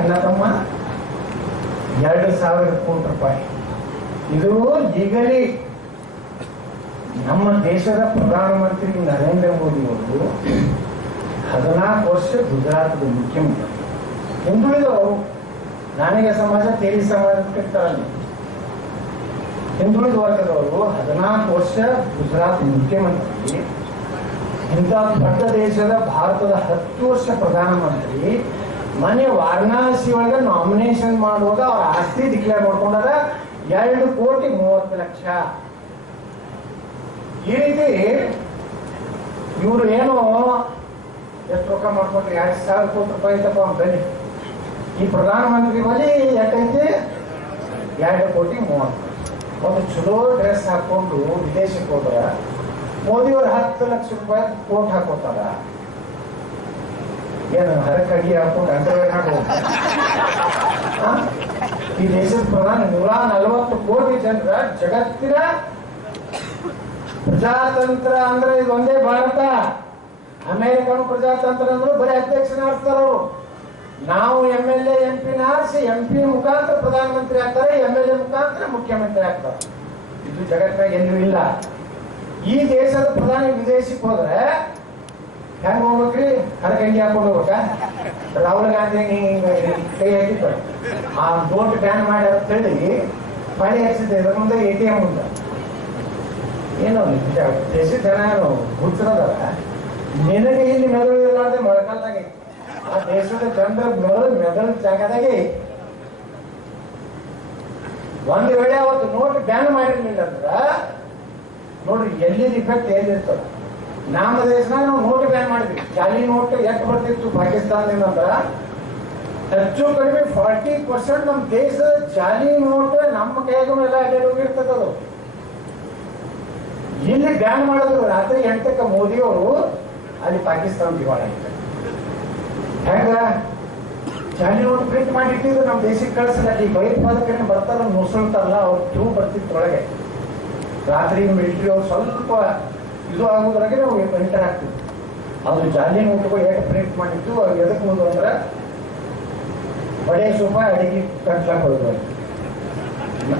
ಅಣ್ಣ ತಮ್ಮ? ಎರಡು ಸಾವಿರ ಕೋಟಿ ರೂಪಾಯಿ. ಇದು ಈಗಲೇ ನಮ್ಮ ದೇಶದ ಪ್ರಧಾನಮಂತ್ರಿ ನರೇಂದ್ರ ಮೋದಿ ಅವರು ಹದಿನಾಲ್ಕು ವರ್ಷ ಗುಜರಾತದ ಮುಖ್ಯಮಂತ್ರಿ. ಹಿಂದುಳಿದು ನನಗೆ ಸಮಾಜ ತೇಲಿ ಸಮಾಜಕ್ಕೆ ತರಲಿ ಹಿಂದುಳಿದ ವರ್ಗದವರು ಹದಿನಾಲ್ಕು ವರ್ಷ ಗುಜರಾತ್ ಮುಖ್ಯಮಂತ್ರಿ. ಇಂಥ ದೊಡ್ಡ ದೇಶದ ಭಾರತದ ಹತ್ತು ವರ್ಷ ಪ್ರಧಾನಮಂತ್ರಿ ಮನೆ ವಾರಣಾಸಿ ಒಳಗೆ ನಾಮಿನೇಷನ್ ಮಾಡುವಾಗ ಅವ್ರ ಆಸ್ತಿ ಡಿಕ್ಲೇರ್ ಮಾಡ್ಕೊಂಡಾಗ ಎರಡು ಕೋಟಿ ಮೂವತ್ತು ಲಕ್ಷ. ಈ ರೀತಿ ಇವರು ಏನು ಎಷ್ಟು ರೊಕ್ಕ ಮಾಡ್ಕೊಂಡ್ರೆ? ಎರಡು ಸಾವಿರ ಕೋಟಿ ರೂಪಾಯಿ ಐತಪ್ಪ ಅಂತ ಬೆಲೆ ಈ ಪ್ರಧಾನಮಂತ್ರಿ ಬಳಿ ಯಾಕೈತಿ? ಎರಡು ಕೋಟಿ ಮೂವತ್ತು ಒಂದು ಚಲೋ ಡ್ರೆಸ್ ಹಾಕೊಂಡು ವಿದೇಶಕ್ಕೆ ಹೋದ್ರೆ ಮೋದಿಯವ್ರು ಹತ್ತು ಲಕ್ಷ ರೂಪಾಯಿ ಕೋಟ್ ಹಾಕೋತಾರ. ಏನು ಹರಕ್ಕಾಗಿ ಹಾಕೊಂಡು ಅಂಡರ್ವೇರ್? ಈ ದೇಶದ ಪ್ರಧಾನ, ನೂರ ನಲವತ್ತು ಕೋಟಿ ಜನರ ಜಗತ್ತಿನ ಪ್ರಜಾತಂತ್ರ ಅಂದ್ರೆ ಇದೊಂದೇ ಭಾರತ. ಅಮೆರಿಕನ್ ಪ್ರಜಾತಂತ್ರ ಅಂದ್ರೆ ಬರೀ ಅಧ್ಯಕ್ಷನ ಆಡ್ತಾರವರು ನಾವು ಎಂ ಎಲ್ ಎ ಎಂ ಪಿನ ಆರಿಸಿ ಎಂ ಪಿ ಮುಖಾಂತರ ಪ್ರಧಾನಮಂತ್ರಿ ಆಗ್ತಾರೆ ಎಂ ಎಲ್ ಎ ಮುಖಾಂತರ ಮುಖ್ಯಮಂತ್ರಿ ಆಗ್ತಾರೆ. ಇದು ಜಗತ್ತಿನಾಗ ಎಲ್ಲೂ ಇಲ್ಲ. ಈ ದೇಶದ ಪ್ರಧಾನಿ ವಿದೇಶಕ್ಕೆ ಹೋದ್ರೆ ಹೆಂಗ್ ಹೋಗ್ಬೇಕ್ರಿ ಹರಕಂಗಿ ಹಾಕೊಂಡು ಹೋಗ್ಬೇಕಾ ರಾಹುಲ್ ಗಾಂಧಿ ಹಿಂಗ್ ಕೈ ಹಾಕಿತ್ತು ಆ ನೋಟ್ ಬ್ಯಾನ್ ಮಾಡಿ ಅಂತ ಹೇಳಿ ಮಳೆ ಹಚ್ಚಿದೆ ಇದ್ರ ಮುಂದೆ ಎ ಟಿ ಎಂ ಮುಂದೆ ಏನು ಎಷ್ಟು ಜನ ಏನು ಹುಚ್ಚರದಲ್ಲ ನಿನಗೆ ಇಲ್ಲಿ ಮೆದುಳು ಇರಲಾರ್ದೆ ಮೊಳಕಾಲ್ದಾಗೆ ಆ ದೇಶದ ಜನರ ಮೆದುಳು ಮೆದುಳು ಜಾಗದಾಗೆ ಒಂದ್ ವೇಳೆ ಅವತ್ತು ನೋಟ್ ಬ್ಯಾನ್ ಮಾಡಿರ್ಲಿಲ್ಲ ಅಂದ್ರ ನೋಡ್ರಿ ಎಲ್ಲಿ ಇಫೆಕ್ಟ್ ಎಲ್ಲಿರ್ತದ ನಮ್ಮ ದೇಶದಾಗ ನಾವು ನೋಟ್ ಬ್ಯಾನ್ ಮಾಡಿದ್ವಿ. ಜಾಲಿ ನೋಟ್ ಎಷ್ಟು ಬರ್ತಿತ್ತು ಪಾಕಿಸ್ತಾನದಿಂದ ಅಂದ್ರ ಹೆಚ್ಚು ಕಡಿಮೆ ಫಾರ್ಟಿ ಪರ್ಸೆಂಟ್ ನಮ್ಮ ದೇಶದ ಜಾಲಿ ನೋಟ್ ನಮ್ಮ ಕೈಗೂ ಎಲ್ಲ ಹೋಗಿರ್ತದ ಅದು. ಇಲ್ಲಿ ಬ್ಯಾನ್ ಮಾಡಿದ್ರು ರಾತ್ರಿ ಎಂಟಕ್ಕೆ ಮೋದಿ ಅವರು ಅಲ್ಲಿ ಪಾಕಿಸ್ತಾನ ದಿವಾಳ ಹೆಂಗ? ಜಾಲಿ ನೋಟ್ ಪ್ರಿಂಟ್ ಮಾಡಿಟ್ಟಿದ್ರು ನಮ್ಮ ದೇಶಕ್ಕೆ ಕಳಿಸಲ್ಲ. ಈ ಭಯೋತ್ಪಾದಕರನ್ನ ಬರ್ತಾರ, ನುಸುಳ್ತಾರಲ್ಲ, ಅವ್ರು ಥ್ರೂ ಬರ್ತಿತ್ತು ಒಳಗೆ. ರಾತ್ರಿ ಮಿಲಿಟರಿ ಅವ್ರು ಸ್ವಲ್ಪ ಇದು ಆಗೋದ್ರಾಗೆ ನಾವು ಎಂಟರ್ ಆಗ್ತೀವಿ. ಅದು ಜಾಲಿ ನೋಟುಗಳು ಹೇಗೆ ಪ್ರಿಂಟ್ ಮಾಡಿತ್ತು ಅದು ಎದಕ್ಕೆ ಮುಂದೆ ಅಂದ್ರೆ ಬಡೆ ಸೋಫಾ ಅಡಿಗೆ ಕಟ್ಲಾಕ್ ಹೋದ್ರು